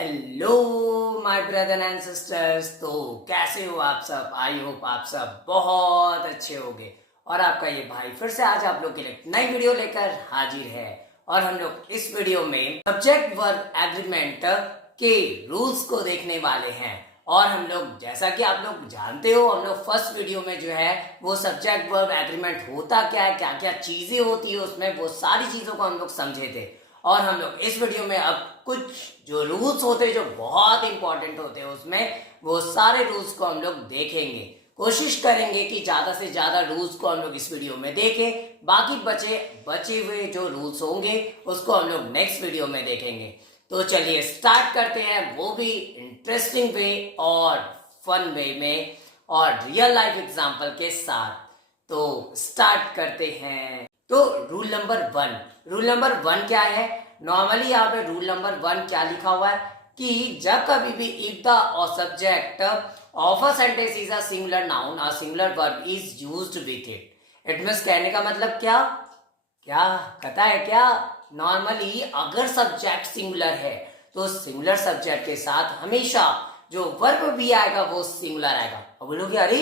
Hello my brother and sisters. तो कैसे हो आप सब? आई होप आप सब बहुत अच्छे होंगे। और आपका ये भाई फिर से आज आप लोग के लिए नई वीडियो लेकर हाजिर है। और हम लोग इस वीडियो में सब्जेक्ट वर्ब एग्रीमेंट के रूल्स को देखने वाले हैं। और हम लोग जैसा कि आप लोग जानते हो, हम लोग फर्स्ट वीडियो में जो है वो सब्जेक्ट वर्ब एग्रीमेंट होता क्या है, क्या क्या चीजें होती है उसमें, वो सारी चीजों को हम लोग समझे थे। और हम लोग इस वीडियो में अब कुछ जो रूल्स होते हैं जो बहुत इंपॉर्टेंट होते हैं उसमें, वो सारे रूल्स को हम लोग देखेंगे। कोशिश करेंगे कि ज्यादा से ज्यादा रूल्स को हम लोग इस वीडियो में देखें। बाकी बचे हुए जो रूल्स होंगे उसको हम लोग नेक्स्ट वीडियो में देखेंगे। तो चलिए स्टार्ट करते हैं, वो भी इंटरेस्टिंग वे और फन वे में और रियल लाइफ एग्जांपल के साथ। तो स्टार्ट करते हैं। तो रूल नंबर वन क्या है? नॉर्मली यहाँ पे रूल नंबर वन क्या लिखा हुआ है कि जब कभी भी if the subject of a sentence is a singular noun और singular verb is used with it. It means कहने का मतलब क्या क्या पता है क्या? नॉर्मली अगर सब्जेक्ट सिंगुलर है तो सिंगुलर सब्जेक्ट के साथ हमेशा जो वर्ब भी आएगा वो सिंगुलर आएगा। अब बोलोगे अरे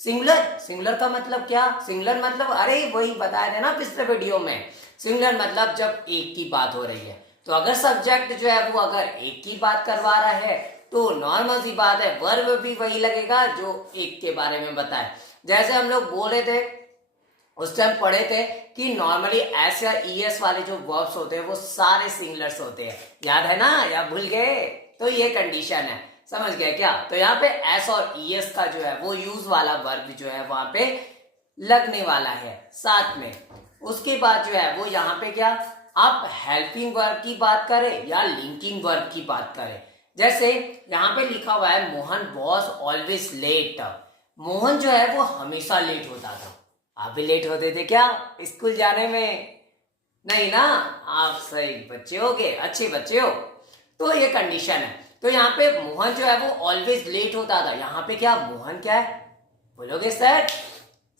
सिंगुलर का मतलब क्या? सिंगुलर मतलब अरे वही बताया था ना पिछले वीडियो में। सिंगुलर मतलब जब एक की बात हो रही है। तो अगर सब्जेक्ट जो है वो अगर एक की बात करवा रहा है तो नॉर्मल सी बात है वर्ब भी वही लगेगा जो एक के बारे में बताए। जैसे हम लोग बोले थे उस टाइम पढ़े थे कि नॉर्मली एस या ईएस वाले जो वर्ब्स होते हैं वो सारे सिंगुलर्स होते हैं। याद है ना या भूल गए? तो ये कंडीशन है, समझ गए क्या? तो यहाँ पे एस और ईएस का जो है वो यूज वाला वर्ब जो है वहां पे लगने वाला है साथ में। उसके बाद जो है वो यहाँ पे क्या, आप हेल्पिंग वर्ब की बात करें या लिंकिंग वर्ब की बात करें। जैसे यहाँ पे लिखा हुआ है Mohan was always late. Mohan जो है वो हमेशा लेट होता था। आप भी लेट होते थे क्या स्कूल जाने में? नहीं ना, आप सही बच्चे होगे, अच्छे बच्चे हो। तो ये कंडीशन है। तो यहाँ पे मोहन जो है वो ऑलवेज लेट होता था। यहाँ पे क्या मोहन क्या है बोलोगे सर?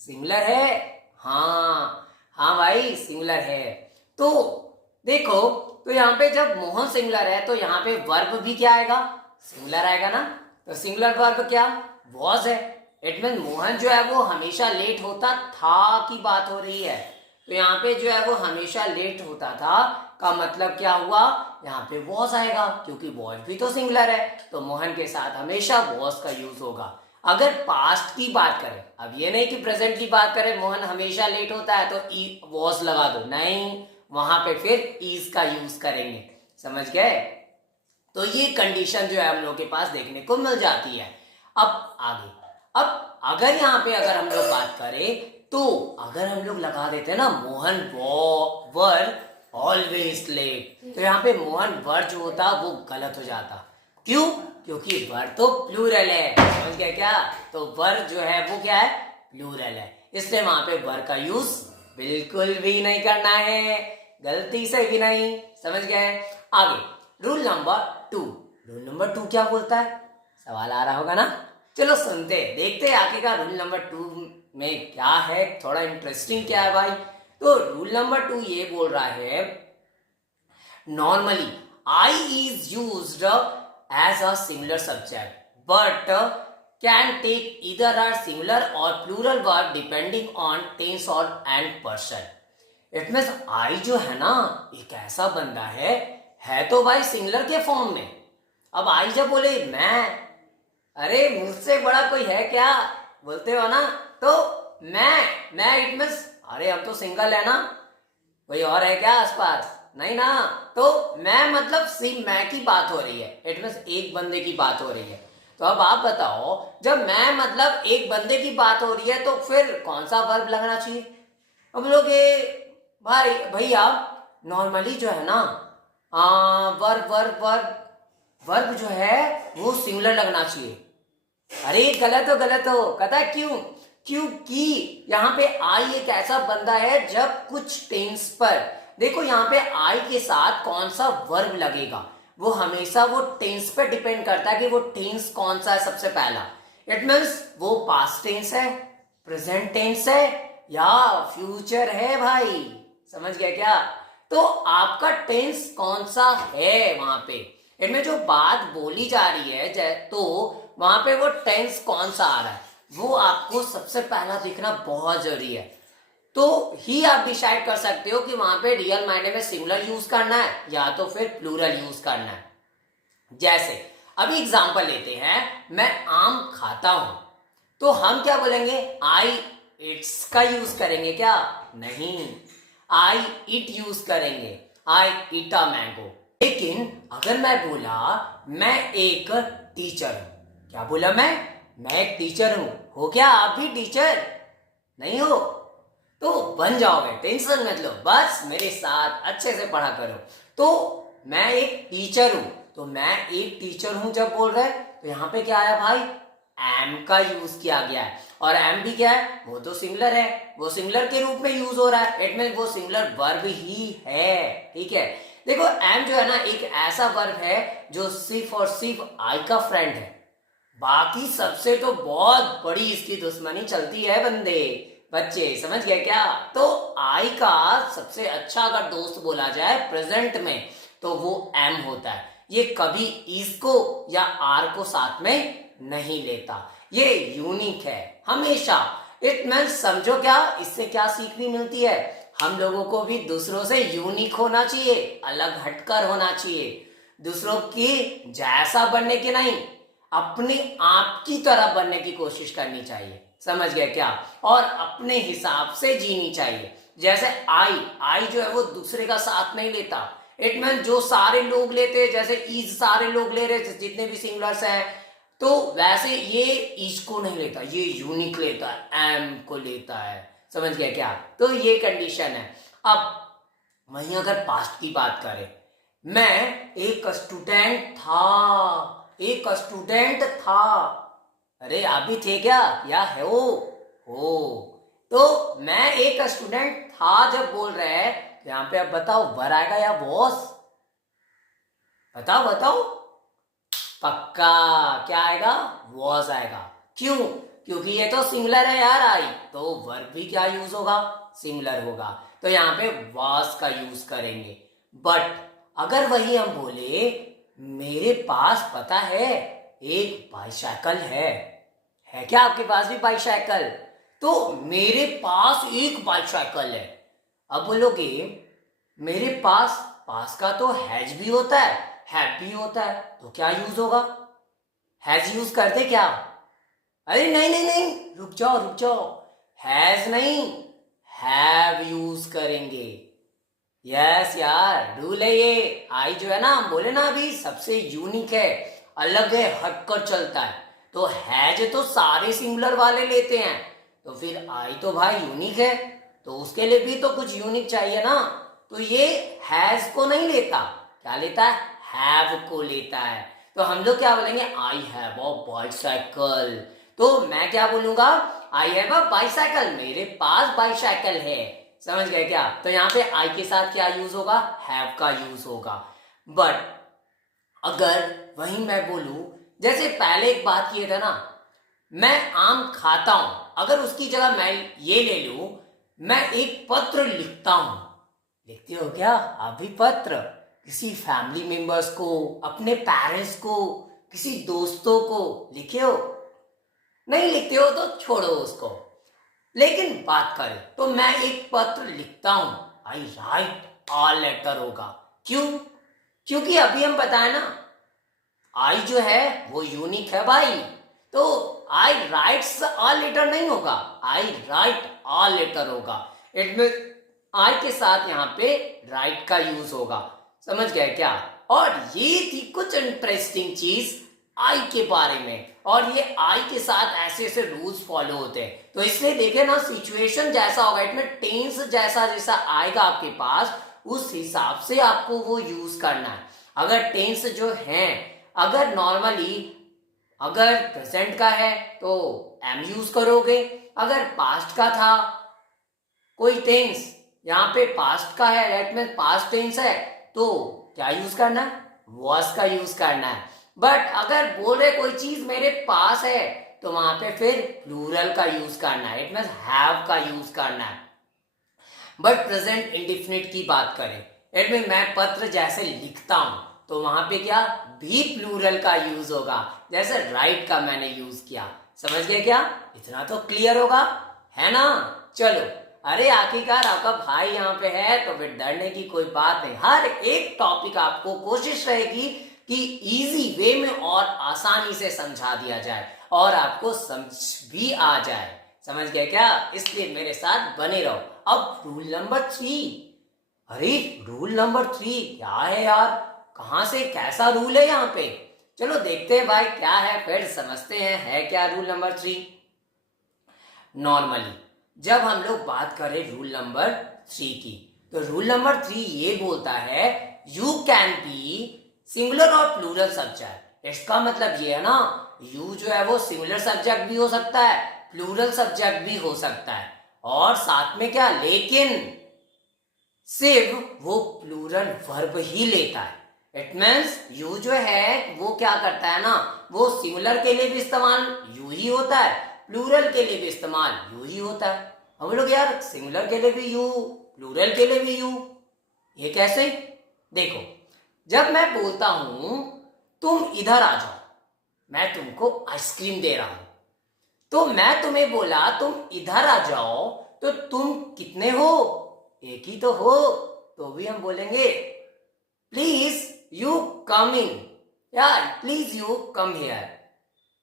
सिंगुलर है। हाँ भाई सिंगुलर है। तो देखो, तो यहाँ पे जब मोहन सिंगुलर है तो यहाँ पे वर्ब भी क्या आएगा? सिंगुलर आएगा ना। तो सिंगुलर वर्ब क्या? वॉज है। इट मीन मोहन जो है वो हमेशा लेट होता था की बात हो रही है। तो यहाँ पे जो है वो हमेशा लेट होता था का मतलब क्या हुआ? यहाँ पे वॉज आएगा क्योंकि वॉज भी तो सिंगुलर है। तो मोहन के साथ हमेशा वॉज का यूज होगा। अगर पास्ट की बात करें, अब ये नहीं कि प्रेजेंट की बात करें मोहन हमेशा लेट होता है तो वॉज लगा दो, नहीं, वहां पे फिर इज का यूज करेंगे। समझ गए? तो ये कंडीशन जो है हम लोग के पास देखने को मिल जाती है। अब आगे, अब अगर यहाँ पे अगर हम लोग बात करें तो अगर हम लोग लगा देते हैं ना मोहन वर ऑलवेज लेट, तो यहाँ पे मोहन वर जो होता वो गलत हो जाता। क्यों? क्योंकि वर तो प्लूरल है। समझ गए क्या? तो वर जो है वो क्या है? प्लूरल है। इसलिए वहां पे वर का यूज बिल्कुल भी नहीं करना है, गलती से भी नहीं। समझ गए? आगे रूल नंबर टू क्या बोलता है? सवाल आ रहा होगा ना। चलो सुनते देखते आगे का रूल नंबर टू में क्या है, थोड़ा इंटरेस्टिंग क्या है भाई। तो रूल नंबर टू ये बोल रहा है normally I is used as a singular subject but can take either or singular और plural verb depending on tense और and person. It means I जो है ना एक ऐसा बंदा है तो भाई सिंगुलर के फॉर्म में। अब आई जब बोले मैं, अरे मुझसे बड़ा कोई है क्या बोलते हो ना, तो मैं इट मींस अरे हम तो सिंगल है ना, कोई और है क्या आसपास? नहीं ना। तो मैं मतलब सिर्फ मैं की बात हो रही है। इट मींस एक बंदे की बात हो रही है। तो अब आप बताओ, जब मैं मतलब एक बंदे की बात हो रही है तो फिर कौन सा वर्ब लगना चाहिए? अब लोग भाई भैया नॉर्मली जो है ना वर्ब जो है वो सिंगुलर लगना चाहिए। अरे गलत हो कहता है क्यों? क्योंकि यहाँ पे आई एक ऐसा बंदा है जब कुछ टेंस पर, देखो यहाँ पे आई के साथ कौन सा वर्ब लगेगा वो हमेशा वो टेंस पे डिपेंड करता है कि वो टेंस कौन सा है सबसे पहला। इट मींस वो पास्ट टेंस है, प्रेजेंट टेंस है या फ्यूचर है भाई। समझ गया क्या? तो आपका टेंस कौन सा है वहां पे, इनमें जो बात बोली जा रही है तो वहां पे वो टेंस कौन सा आ रहा है वो आपको सबसे पहला देखना बहुत जरूरी है। तो ही आप डिसाइड कर सकते हो कि वहां पे रियल मायने में सिंगुलर यूज करना है या तो फिर प्लूरल यूज करना है। जैसे अभी एग्जांपल लेते हैं, मैं आम खाता हूं तो हम क्या बोलेंगे, आई इट्स का यूज करेंगे क्या? नहीं, आई इट यूज करेंगे, आई ईट अ मैंगो। लेकिन अगर मैं बोला मैं एक टीचर हूं, क्या बोला मैं एक टीचर हूं, हो क्या आप भी टीचर? नहीं हो तो बन जाओगे, टेंशन मत लो, बस मेरे साथ अच्छे से पढ़ा करो। तो मैं एक टीचर हूं, तो मैं एक टीचर हूं जब बोल रहे तो यहां पे क्या आया भाई, एम का यूज किया गया है। और एम भी क्या है, वो तो सिंगुलर है, वो सिंगुलर के रूप में यूज हो रहा है, इट मीन वो सिंगुलर वर्ब ही है। ठीक है, देखो एम जो है ना एक ऐसा वर्ब है जो सिर्फ और सिर्फ आई का फ्रेंड है, बाकी सबसे तो बहुत बड़ी इसकी दुश्मनी चलती है बंदे बच्चे, समझ गए क्या? तो आई का सबसे अच्छा अगर दोस्त बोला जाए प्रेजेंट में तो वो एम होता है। ये कभी इज को या आर को साथ में नहीं लेता, ये यूनिक है हमेशा। इट मीन्स समझो क्या, इससे क्या सीख भी मिलती है, हम लोगों को भी दूसरों से यूनिक होना चाहिए, अलग हटकर होना चाहिए, दूसरों की जैसा बनने के नहीं, अपने आप की तरह बनने की कोशिश करनी चाहिए, समझ गए क्या? और अपने हिसाब से जीनी चाहिए। जैसे आई जो है वो दूसरे का साथ नहीं लेता, इट मीन जो सारे लोग लेते हैं, जैसे इज सारे लोग ले रहे जितने भी सिंगुलर्स हैं, तो वैसे ये इज को नहीं लेता, ये यूनिक लेता है, एम को लेता है, समझ गया क्या? तो ये कंडीशन है। अब वहीं अगर पास्ट की बात करें, मैं एक स्टूडेंट था, एक स्टूडेंट था, अरे आप भी थे क्या या है हो तो मैं एक स्टूडेंट था जब बोल रहे हैं तो यहां पे अब बताओ वर आएगा या वॉस? बताओ बताओ, पक्का क्या आएगा, वॉस आएगा। क्यों? क्योंकि ये तो सिंगुलर है यार आई, तो वर्ब भी क्या यूज होगा, सिंगुलर होगा, तो यहाँ पे वॉस का यूज करेंगे। बट अगर वही हम बोले मेरे पास पता है एक बाईसाइकिल है क्या आपके पास भी बाईसाइकिल? तो मेरे पास एक बाईसाइकिल है। अब बोलोगे मेरे पास का तो हैज भी होता है, हैव भी होता है, तो क्या यूज होगा, हैज यूज करते क्या? अरे नहीं नहीं नहीं, रुक जाओ, हैज नहीं हैव यूज करेंगे। यस यार, रूल है ये। आई जो है ना, हम बोले ना अभी सबसे यूनिक है, अलग है, हटकर चलता है। तो हैज तो सारे सिंगुलर वाले लेते हैं, तो फिर आई तो भाई यूनिक है, तो उसके लिए भी तो कुछ यूनिक चाहिए ना। तो ये हैज को नहीं लेता, क्या लेता है, हैव को लेता है। तो हम लोग क्या बोलेंगे, आई हैव अ बाईसाइकिल। तो मैं क्या बोलूंगा, आई हैव अ बाईसाइकिल, मेरे पास बाईसाइकिल है, समझ गए क्या? तो यहाँ पे आई के साथ क्या यूज होगा, हैव का यूज होगा। बट अगर वही मैं बोलूं, जैसे पहले एक बात किए थे ना, मैं आम खाता हूं, अगर उसकी जगह मैं ये ले लूं, मैं एक पत्र लिखता हूं। लिखते हो क्या आप भी पत्र, किसी फैमिली मेंबर्स को, अपने पेरेंट्स को, किसी दोस्तों को लिखे हो? नहीं लिखते हो तो छोड़ो उसको। लेकिन बात करें तो मैं एक पत्र लिखता हूं, आई राइट अ लेटर होगा। क्यों? क्योंकि अभी हम बताए ना, आई जो है वो यूनिक है भाई, तो आई राइट्स अ लेटर नहीं होगा, आई राइट अ लेटर होगा। इट मीन आई के साथ यहाँ पे राइट का यूज होगा, समझ गए क्या? और ये थी कुछ इंटरेस्टिंग चीज आई के बारे में, और ये आई के साथ ऐसे ऐसे रूल्स फॉलो होते हैं। तो इसलिए देखे ना, सिचुएशन जैसा होगा, इसमें टेंस जैसा जैसा आएगा आपके पास, उस हिसाब से आपको वो यूज करना है। अगर टेंस जो है, अगर नॉर्मली अगर प्रेजेंट का है तो एम यूज करोगे, अगर पास्ट का था कोई टेंस, यहाँ पे पास्ट का है, राइट में पास्ट टेंस है, तो क्या यूज करना है, वॉज का यूज करना है। बट अगर बोल रहे कोई चीज मेरे पास है, तो वहां पे फिर प्लूरल का यूज करना है, इट मींस हैव का यूज करना है। बट प्रेजेंट इंडिफिनिट की बात करें, इट मीन मैं पत्र जैसे लिखता हूं, तो वहां पे क्या भी प्लूरल का यूज होगा, जैसे राइट का मैंने यूज किया। समझ गए क्या? इतना तो क्लियर होगा, है ना? चलो, अरे आखिरकार आपका भाई यहाँ पे है तो फिर डरने की कोई बात नहीं। हर एक टॉपिक आपको कोशिश रहेगी कि इजी वे में और आसानी से समझा दिया जाए और आपको समझ भी आ जाए। समझ गए क्या? इसलिए मेरे साथ बने रहो। अब रूल नंबर 3। अरे रूल नंबर 3 क्या है यार? कहां से कैसा रूल है यहाँ पे? चलो देखते हैं भाई क्या है, फिर समझते हैं है क्या रूल नंबर 3। नॉर्मली जब हम लोग बात करें रूल नंबर 3 की, तो रूल नंबर 3 ये बोलता है यू कैन बी सिंगुलर और प्लूरल सब्जेक्ट। इसका मतलब ये है ना, यू जो है वो सिंगुलर सब्जेक्ट भी हो सकता है, प्लूरल सब्जेक्ट भी हो सकता है, और साथ में क्या, लेकिन सिर्फ वो प्लूरल वर्ब ही लेता है। इट मीन्स यू जो है वो क्या करता है ना, वो सिंगुलर के लिए भी इस्तेमाल यू ही होता है, प्लूरल के लिए भी इस्तेमाल यू ही होता है। हम लोग यार सिंगुलर के लिए भी यू, प्लूरल के लिए भी यू, ये कैसे? देखो, जब मैं बोलता हूं तुम इधर आ जाओ, मैं तुमको आइसक्रीम दे रहा हूं, तो मैं तुम्हें बोला तुम इधर आ जाओ, तो तुम कितने हो? एक ही तो हो, तो भी हम बोलेंगे प्लीज यू कम इन, या प्लीज यू कम हियर,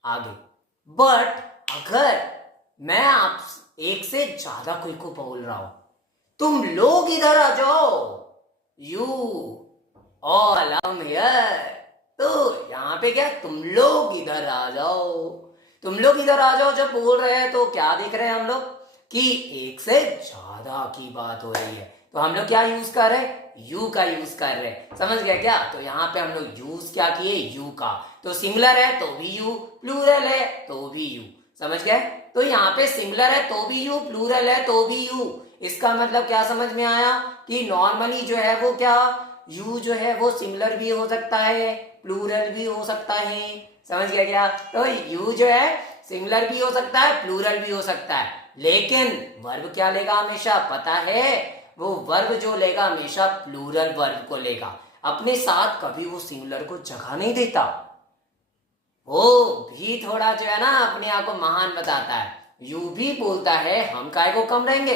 आगे। बट अगर मैं आप एक से ज्यादा कोई को बोल रहा हूं, तुम लोग इधर आ जाओ, यू ऑल कम हियर, तो यहां पे क्या, तुम लोग इधर आ जाओ। तुम लोग इधर आ जाओ जब बोल रहे हैं तो क्या देख रहे हैं हम लोग कि एक से ज्यादा की बात हो रही है, तो हम लोग क्या यूज कर रहे हैं, यू का यूज कर रहे हैं। समझ गया क्या? तो यहाँ पे हम लोग यूज क्या किए, यू का। तो सिंगुलर है तो भी यू, प्लूरल है तो भी यू। समझ गए? तो यहाँ पे सिंगुलर है तो भी यू, प्लूरल है तो भी यू। इसका मतलब क्या समझ में आया कि नॉर्मली जो है वो क्या, यू जो है वो सिंगुलर भी हो सकता है, प्लूरल भी हो सकता है। समझ गया क्या? तो यू जो है सिंगुलर भी हो सकता है, प्लूरल भी हो सकता है, लेकिन वर्ब क्या लेगा हमेशा, पता है? वो वर्ब जो लेगा हमेशा प्लूरल वर्ब को लेगा, अपने साथ कभी वो सिंगुलर को जगह नहीं देता। वो भी थोड़ा जो है ना अपने आप को महान बताता है, यू भी बोलता है हम काय को कम रहेंगे,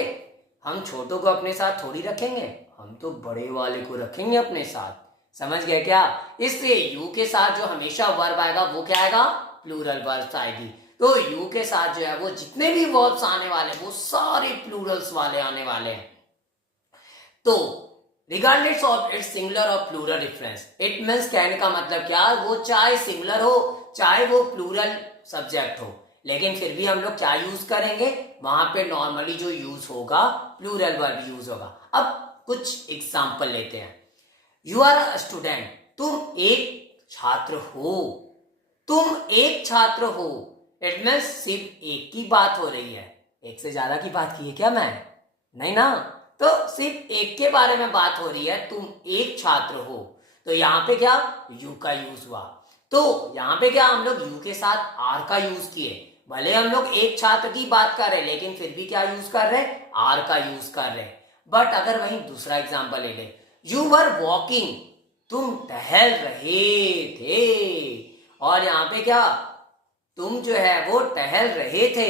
हम छोटों को अपने साथ थोड़ी रखेंगे, हम तो बड़े वाले को रखेंगे अपने साथ। समझ गए क्या? इसलिए यू के साथ जो हमेशा वर्ब आएगा वो क्या आएगा, प्लूरल वर्ब्स आएगी। तो यू के साथ जो है वो जितने भी वर्ब्स आने वाले वो सारे प्लूरल्स वाले आने वाले हैं। तो रिगार्डलेस ऑफ इट्स सिंगुलर और प्लूरल डिफरेंस, इट मीन्स कहने का मतलब क्या, वो चाहे सिंगुलर हो चाहे वो प्लूरल सब्जेक्ट हो, लेकिन फिर भी हम लोग क्या यूज करेंगे, वहां पे नॉर्मली जो यूज होगा प्लूरल वर्ब यूज होगा। अब कुछ एग्जांपल लेते हैं। यू आर अ स्टूडेंट, तुम एक छात्र हो, तुम एक छात्र हो, इट मीन्स सिर्फ एक की बात हो रही है, एक से ज्यादा की बात की है क्या मैं? नहीं ना, तो सिर्फ एक के बारे में बात हो रही है, तुम एक छात्र हो, तो यहाँ पे क्या, यू का यूज हुआ। तो यहाँ पे क्या, हम लोग यू के साथ आर का यूज किए, भले हम लोग एक छात्र की बात कर रहे हैं लेकिन फिर भी क्या यूज कर रहे हैं, आर का यूज कर रहे हैं। बट अगर वहीं दूसरा एग्जांपल ले ले, यू वर वॉकिंग, तुम टहल रहे थे, और यहाँ पे क्या, तुम जो है वो टहल रहे थे,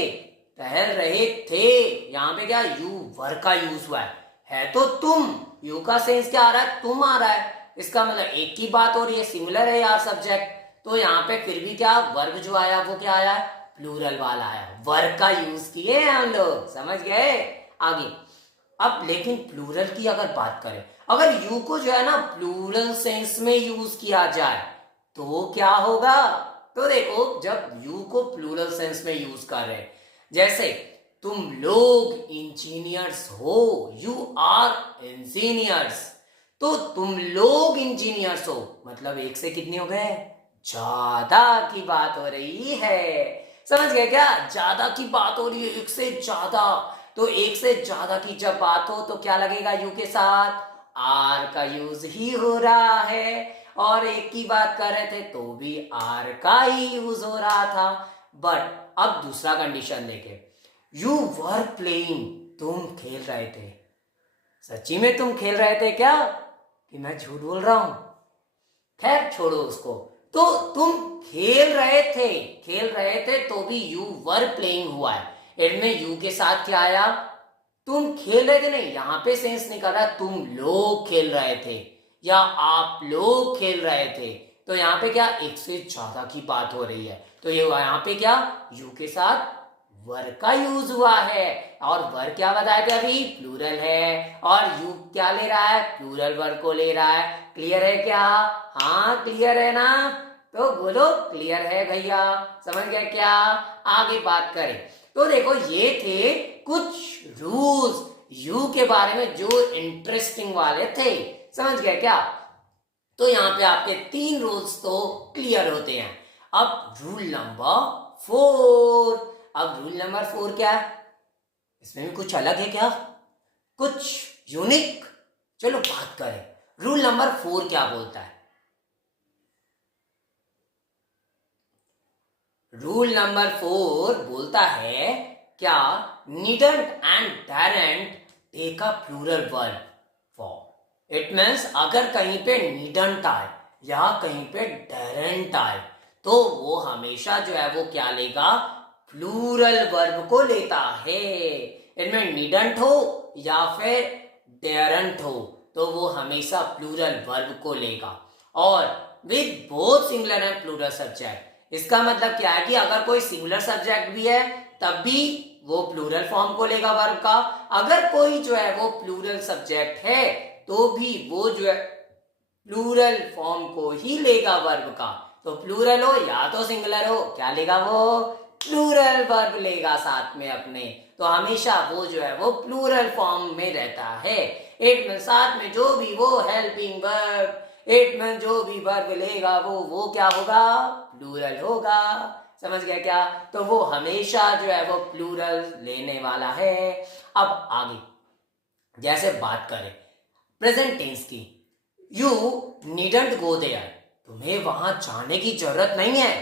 टहल रहे थे, यहाँ पे क्या, यू वर का यूज हुआ है तो तुम, यू का सेंस क्या आ रहा है, तुम आ रहा है, इसका मतलब एक की बात हो रही है, सिमिलर है यार सब्जेक्ट, तो यहाँ पे फिर भी क्या, वर्ब जो आया वो क्या आया, प्लूरल वाला आया, वर्ब का यूज किए हैं हम लोग। समझ गए? आगे। अब लेकिन प्लूरल की अगर बात करें, अगर यू को जो है ना प्लूरल सेंस में यूज किया जाए तो क्या होगा, तो देखो जब यू को प्लूरल सेंस में यूज कर रहे हैं, जैसे तुम लोग इंजीनियर्स हो, यू आर इंजीनियर्स, तो तुम लोग इंजीनियर्स हो, मतलब एक से कितनी हो गए, ज्यादा की बात हो रही है। समझ गए क्या? ज्यादा की बात हो रही है, एक से ज्यादा, तो एक से ज्यादा की जब बात हो तो क्या लगेगा, यू के साथ आर का यूज ही हो रहा है, और एक की बात कर रहे थे तो भी आर का ही यूज हो रहा था। बट अब दूसरा कंडीशन देखे, यू वर प्लेइंग, तुम खेल रहे थे, सच्ची में तुम खेल रहे थे क्या, कि मैं झूठ बोल रहा हूं? खैर छोड़ो उसको। तो तुम खेल रहे थे तो भी यू वर प्लेइंग हुआ है। इनमें यू के साथ क्या आया? तुम खेल रहे थे नहीं, यहाँ पे सेंस नहीं कर रहा, तुम लोग खेल रहे थे या आप लोग खेल रहे थे। तो यहाँ पे क्या एक से ज्यादा की बात हो रही है, तो ये यहाँ पे क्या यू के साथ वर का यूज हुआ है। और वर क्या बताए थे अभी? प्लूरल है। और यू क्या ले रहा है? प्लूरल वर को ले रहा है। क्लियर है क्या? हाँ क्लियर है ना? तो बोलो क्लियर है भैया, समझ गए क्या? आगे बात करें तो देखो ये थे कुछ रूल्स यू के बारे में जो इंटरेस्टिंग वाले थे, समझ गए क्या? तो यहाँ पे आपके 3 रूल्स तो क्लियर होते हैं। अब रूल नंबर 4। अब रूल नंबर 4 क्या है? इसमें भी कुछ अलग है क्या? कुछ यूनिक? चलो बात करें। रूल नंबर 4 क्या बोलता है? रूल नंबर 4 बोलता है क्या? Needn't and daren't take a plural verb form. It means अगर कहीं पे नीडंट आए या कहीं पे डायरेंट आए तो वो हमेशा जो है वो क्या लेगा? प्लूरल वर्ब को लेता है। इनमें नीडंट हो या फिर डेरेंट हो तो वो हमेशा प्लूरल वर्ब को लेगा। और with both singular and plural subject, इसका मतलब क्या है कि अगर कोई सिंगुलर सब्जेक्ट भी है तब भी वो प्लूरल फॉर्म को लेगा वर्ब का। अगर कोई जो है वो प्लूरल सब्जेक्ट है तो भी वो जो है प्लूरल फॉर्म को ही लेगा वर्ब का। तो प्लूरल हो या तो सिंगुलर हो, क्या लेगा वो? प्लूरल वर्ब लेगा साथ में अपने। तो हमेशा वो जो है वो प्लूरल फॉर्म में रहता है। इट में साथ में जो भी वो हेल्पिंग वर्ब, इट में जो भी वर्ब लेगा वो क्या होगा? प्लूरल होगा। समझ गया क्या? तो वो हमेशा जो है वो प्लूरल लेने वाला है। अब आगे जैसे बात करें प्रेजेंट टेंस की, यू नीडंट गो देयर, तुम्हें वहां जाने की जरूरत नहीं है।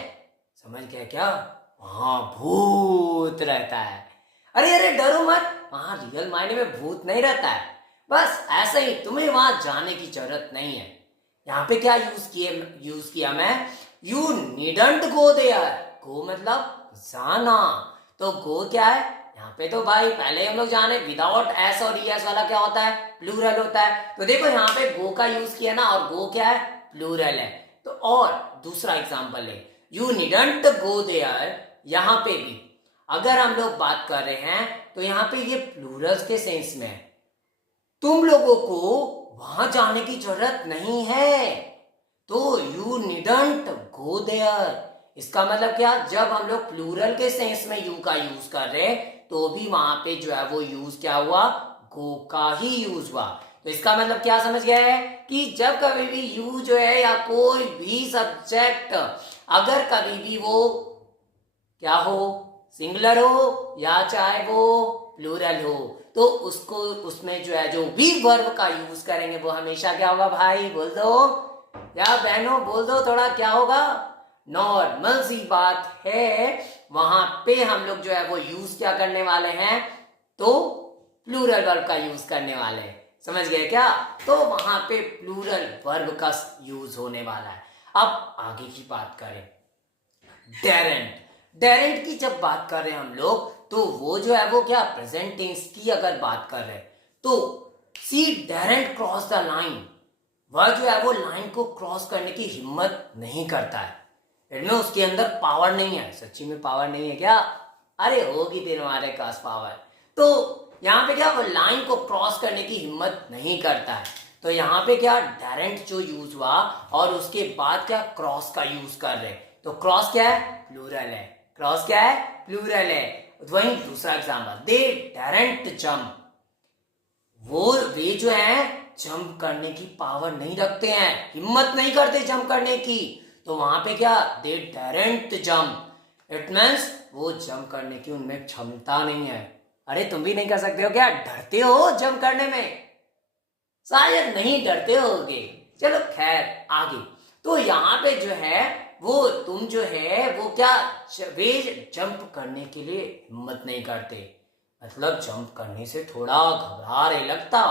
समझ गया क्या? वहां भूत रहता है। अरे अरे डरो मत, वहां रियल मायने में भूत नहीं रहता है। बस ऐसे ही तुम्हें वहां जाने की जरूरत नहीं है। यहाँ पे क्या यूज किया मैं? You needn't go there. Go मतलब जाना। तो गो क्या है यहाँ पे? तो भाई पहले हम लोग जाने विदाउट एस और ईएस वाला क्या होता है? प्लूरल होता है। तो देखो यहाँ पे गो का यूज किया ना, और गो क्या है? प्लूरल है। तो और दूसरा एग्जांपल है यू नीडंट गो देयर। यहाँ पे भी अगर हम लोग बात कर रहे हैं तो यहाँ पे ये प्लूरल्स के सेंस में है। तुम लोगों को वहां जाने की जरूरत नहीं है। तो यू नीडंट गो देयर, इसका मतलब क्या? जब हम लोग प्लूरल के सेंस में यू का यूज कर रहे हैं तो भी वहां पे जो है वो यूज क्या हुआ? गो का ही यूज हुआ। तो इसका मतलब क्या समझ गया है कि जब कभी भी यू जो है या कोई भी सब्जेक्ट अगर कभी भी वो क्या हो? सिंगुलर हो या चाहे वो प्लूरल हो, तो उसको उसमें जो है जो भी वर्ब का यूज करेंगे वो हमेशा क्या होगा? भाई बोल दो या बहनों बोल दो थोड़ा, क्या होगा? नॉर्मल सी बात है, वहां पे हम लोग जो है वो यूज क्या करने वाले हैं? तो प्लूरल वर्ब का यूज करने वाले हैं। समझ गए क्या? तो वहां पे प्लूरल वर्ब का यूज होने वाला है। अब आगे की बात करें डेरेंट। डेरेंट की जब बात कर रहे हैं हम लोग तो वो जो है वो क्या? प्रेजेंट टेंस की अगर बात कर रहे हैं तो सी डेरेंट क्रॉस द लाइन, वह जो है वो लाइन को क्रॉस करने की हिम्मत नहीं करता है। इनमें उसके अंदर पावर नहीं है। सच्ची में पावर नहीं है क्या? अरे होगी तुम्हारे पास पावर। तो यहाँ पे क्या वो लाइन को क्रॉस करने की हिम्मत नहीं करता है। तो यहाँ पे क्या डायरेक्ट जो यूज हुआ और उसके बाद क्या क्रॉस का यूज कर रहे। तो क्रॉस क्या है? प्लूरल है। क्रॉस क्या है? प्लूरल है। वहीं दूसरा एग्जाम्पल दे डायरेक्ट जंप, वो वे जो है जंप करने की पावर नहीं रखते हैं, हिम्मत नहीं करते जंप करने की। तो वहां पे क्या? दे डायरेक्ट जंप। इट मीन्स वो जंप करने की उनमें क्षमता नहीं है। अरे तुम भी नहीं कर सकते हो क्या? डरते हो जंप करने में? शायद नहीं डरते होगे। चलो खैर आगे। तो यहाँ पे जो है वो तुम जो है वो क्या वे जंप करने के लिए हिम्मत नहीं करते, मतलब जंप करने से थोड़ा घबरा रहे लगता।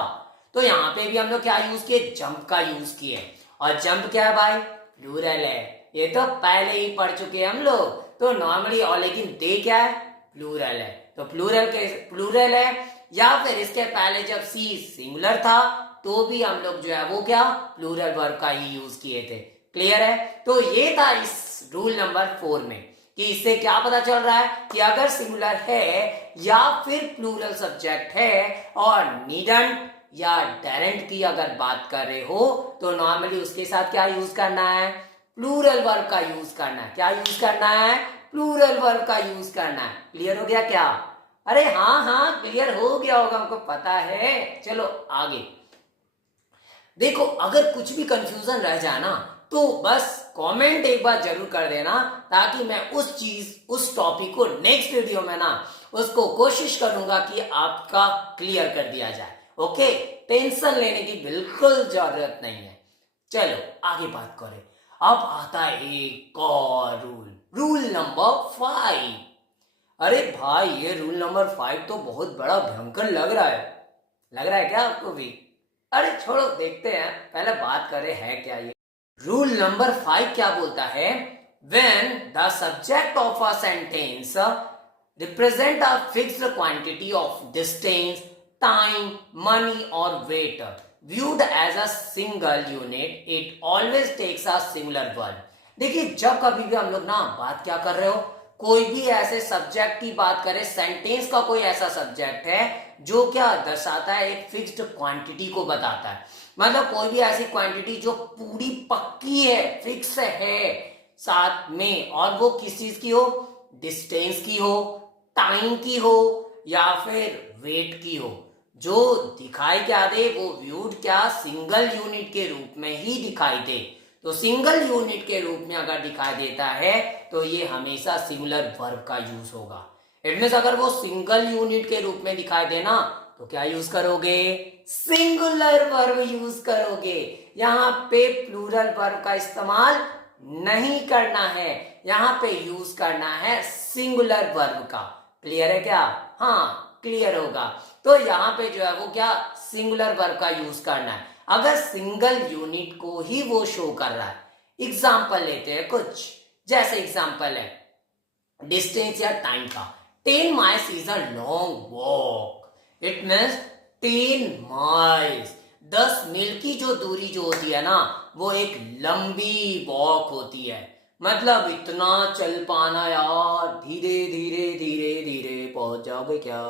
तो यहाँ पे भी हम लोग क्या यूज किए? जंप का यूज किए। और जंप क्या है भाई, प्लूरल है। ये तो पहले ही पढ़ चुके हैं हम लोग। तो नॉर्मली और लेकिन दे क्या है, प्लूरल है। तो प्लूरल है। या फिर इसके पहले जब सी सिंगुलर था तो भी हम लोग जो है वो क्या, प्लूरल वर्ब का ही यूज किए थे। क्लियर है। तो ये था इस रूल नंबर 4 में कि इससे क्या पता चल रहा है कि अगर सिंगुलर है या फिर प्लूरल सब्जेक्ट है और नीडंट या डेरेंट की अगर बात कर रहे हो तो नॉर्मली उसके साथ क्या यूज करना है, प्लूरल वर्ब का यूज करना है। क्या यूज करना है, प्लूरल वर्ब का यूज करना है। क्लियर हो गया क्या? अरे हाँ हाँ क्लियर हो गया होगा, हमको पता है। चलो आगे देखो, अगर कुछ भी कंफ्यूजन रह जाए ना तो बस कमेंट एक बार जरूर कर देना, ताकि मैं उस टॉपिक को नेक्स्ट वीडियो में ना उसको कोशिश करूंगा कि आपका क्लियर कर दिया जाए। ओके, टेंशन लेने की बिल्कुल जरूरत नहीं है। चलो आगे बात करें। अब आता है एक और रूल नंबर 5। अरे भाई ये रूल नंबर 5 तो बहुत बड़ा भयंकर लग रहा है क्या आपको भी? अरे छोड़ो, देखते हैं, पहले बात करें है क्या ये। रूल नंबर 5 क्या बोलता है, when the subject of a sentence represent a fixed quantity of distance, time, money or weight viewed as a single unit, it always takes a singular verb। देखिए जब कभी भी हम लोग ना बात क्या कर रहे हो, कोई भी ऐसे सब्जेक्ट की बात करें, सेंटेंस का कोई ऐसा सब्जेक्ट है जो क्या दर्शाता है, एक फिक्स्ड क्वांटिटी को बताता है। मतलब कोई भी ऐसी क्वांटिटी जो पूरी पक्की है, फिक्स है साथ में, और वो किस चीज की हो, डिस्टेंस की हो, टाइम की हो या फिर वेट की हो, जो दिखाई क्या दे, वो व्यूड क्या सिंगल यूनिट के रूप में ही दिखाई दे। तो सिंगल यूनिट के रूप में अगर दिखाई देता है तो ये हमेशा सिंगुलर वर्ब का यूज होगा। इट मींस अगर वो सिंगल यूनिट के रूप में दिखाई देना तो क्या यूज करोगे, सिंगुलर वर्ब यूज करोगे। यहां पे प्लूरल वर्ब का इस्तेमाल नहीं करना है, यहां पे यूज करना है सिंगुलर वर्ब का। क्लियर है क्या? हाँ क्लियर होगा। तो यहां पे जो है वो क्या, सिंगुलर वर्ब का यूज करना है अगर सिंगल यूनिट को ही वो शो कर रहा है। एग्जाम्पल लेते हैं कुछ, जैसे एग्जाम्पल है डिस्टेंस या टाइम का। 10 miles is a long walk. It means 10 miles, 10 मील की जो दूरी जो होती है ना, वो एक लंबी वॉक होती है। मतलब इतना चल पाना यार, धीरे धीरे धीरे धीरे पहुंच जाओगे क्या,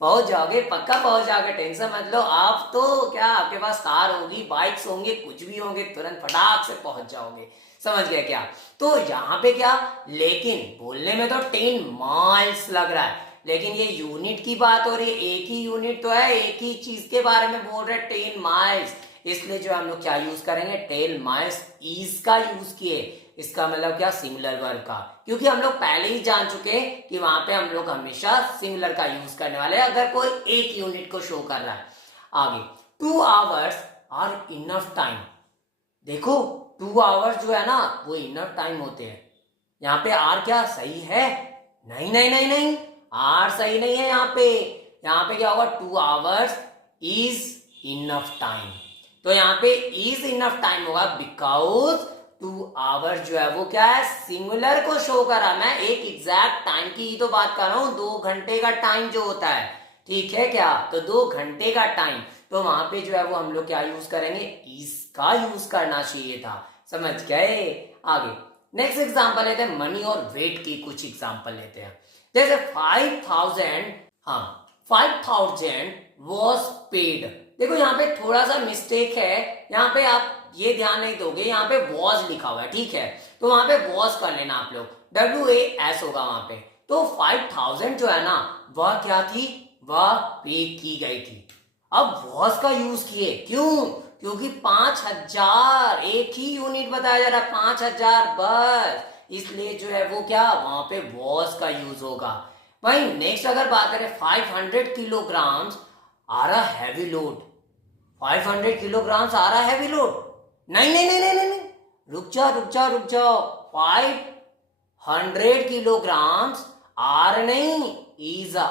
पहुंच जाओगे, पक्का पहुंच जाओगे, टेंशन मत लो। आप तो क्या, आपके पास कार होगी, बाइक्स होंगे, कुछ भी होंगे, तुरंत फटाक से पहुंच जाओगे। समझ गए क्या? तो यहाँ पे क्या, लेकिन बोलने में तो 10 माइल्स लग रहा है, लेकिन ये यूनिट की बात हो रही है, एक ही यूनिट तो है, एक ही चीज के बारे में बोल रहे 10 माइल्स। इसलिए जो हम लोग क्या यूज करेंगे, 10 माइल्स इज का यूज किए। इसका मतलब क्या, सिंगुलर वर्ब का, क्योंकि हम लोग पहले ही जान चुके कि वहां पे हम लोग हमेशा सिंगुलर का यूज करने वाले हैं अगर कोई एक यूनिट को शो कर रहा है। आगे 2 आवर्स आर इनफ टाइम। देखो 2 आवर्स जो है ना वो इनफ टाइम होते हैं। यहाँ पे आर क्या सही है? नहीं नहीं नहीं नहीं, आर सही नहीं है यहाँ पे। यहाँ पे क्या होगा, 2 आवर्स इज इनफ टाइम। तो यहाँ पे इज इनफ टाइम होगा बिकॉज 2 आवर्स जो है वो क्या है, सिंगुलर को शो करा। मैं एक एग्जैक्ट टाइम की ही तो बात कर रहा हूं, 2 घंटे का टाइम जो होता है, ठीक है क्या? तो 2 घंटे का टाइम, तो वहां पे जो है वो हम लोग क्या यूज करेंगे, इसका यूज करना चाहिए था। समझ गए? आगे नेक्स्ट एग्जांपल लेते हैं, मनी और वेट की कुछ एग्जांपल लेते हैं। जैसे 5000, हाँ 5000 वॉज पेड। देखो यहाँ पे थोड़ा सा मिस्टेक है, यहाँ पे आप ये ध्यान नहीं दोगे, यहाँ पे वॉज लिखा हुआ है, ठीक है? तो वहां पे वॉज कर लेना आप लोग, WAS होगा वहां पे। तो 5000 जो है ना वह क्या थी, वह पे की गई थी। अब वॉज का यूज किए, क्यों? क्योंकि 5000 एक ही यूनिट बताया जा रहा है, 5000 बस, इसलिए जो है वो क्या, वहां पे वॉज का यूज होगा। वहीं नेक्स्ट अगर बात करें 500 किलोग्राम आ रहा हैवी लोड, 500 किलोग्राम आ रहा हैवी लोड, नहीं नहीं नहीं नहीं नहीं, रुक जाओ, 500 किलोग्राम आर नहीं, इज अ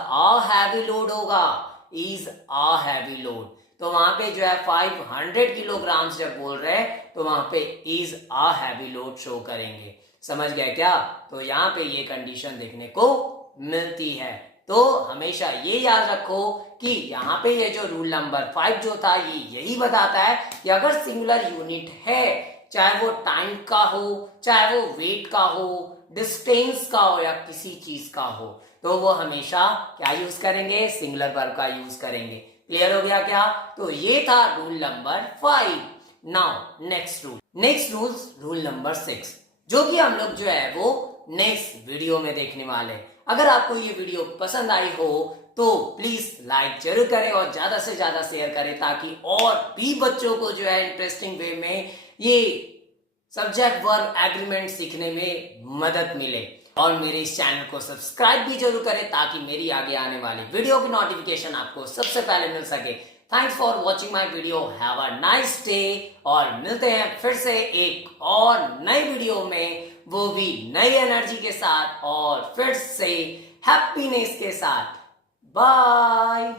हैवी लोड होगा, इज अ हैवी लोड। तो वहां पे जो है 500 किलोग्राम जब बोल रहे हैं तो वहां पे is a heavy load show करेंगे। समझ गए क्या? तो यहाँ पे ये कंडीशन देखने को मिलती है। तो हमेशा ये याद रखो कि यहाँ पे ये जो रूल नंबर 5 जो था ये यही बताता है कि अगर सिंगुलर यूनिट है, चाहे वो टाइम का हो, चाहे वो वेट का हो, डिस्टेंस का हो या किसी चीज का हो, तो वो हमेशा क्या यूज करेंगे? सिंगुलर वर्ब का यूज करेंगे। क्लियर हो गया क्या? तो ये था rule number 5। Now next rule number 6, जो कि हम लोग जो है वो नेक्स्ट वीडियो में देखने वाले हैं। अगर आपको ये वीडियो पसंद आई हो तो प्लीज लाइक जरूर करें और ज्यादा से ज्यादा शेयर करें, ताकि और भी बच्चों को जो है इंटरेस्टिंग वे में ये सब्जेक्ट वर्ब एग्रीमेंट सीखने में मदद मिले। और मेरे इस चैनल को सब्सक्राइब भी जरूर करें ताकि मेरी आगे आने वाली वीडियो की नोटिफिकेशन आपको सबसे पहले मिल सके। Thanks for watching my video, have a nice day, और मिलते हैं फिर से एक और नई वीडियो में, वो भी नई एनर्जी के साथ और फिर से हैप्पीनेस के साथ। बाय।